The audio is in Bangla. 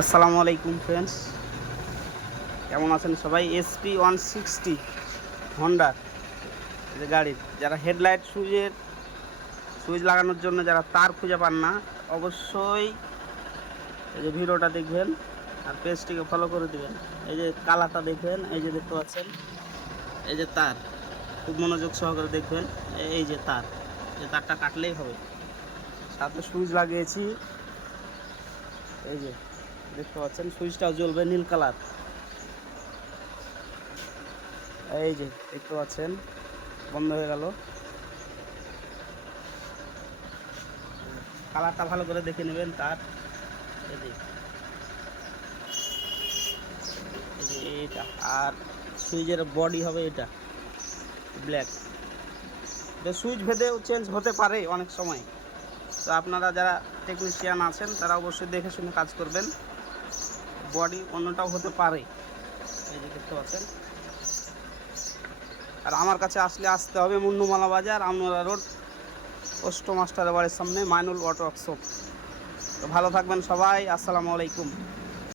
আসসালামু আলাইকুম ফ্রেন্ডস, কেমন আছেন সবাই? SP160 হন্ডার যে গাড়ির যারা হেডলাইট সুইচ লাগানোর জন্য যারা তার খুঁজে পান না, অবশ্যই এই যে ভিডিওটা দেখবেন আর পেজটিকে ফলো করে দিবেন। এই যে কালারটা দেখবেন, এই যে দেখতে পাচ্ছেন, এই যে তার, খুব মনোযোগ সহকারে দেখবেন। এই যে তার, এই তারটা কাটলেই হবে। সাথে সুইচ লাগিয়েছি, এই যে দেখতে পাচ্ছেন, সুইচটাও জ্বলবে নীল কালার। এই যে দেখতে পাচ্ছেন, বন্ধ হয়ে গেল। কালারটা ভালো করে দেখে নেবেন তার। এই যে এইটা, আর সুইচের বডি হবে এটা ব্ল্যাক। এটা সুইচ ভেদেও চেঞ্জ হতে পারে অনেক সময়, তো আপনারা যারা টেকনিশিয়ান আছেন তারা অবশ্যই দেখে শুনে কাজ করবেন। বডি অন্যটাও হতে পারে। এই যে দেখতে পাচ্ছেন। আর আমার কাছে আসতে হবে মুন্নুমালা বাজার, আমনোরা রোড, পোস্ট মাস্টারের বাড়ির সামনে, মাইনুল অটো ওয়ার্কশপ। তো ভালো থাকবেন সবাই, আসসালামু আলাইকুম।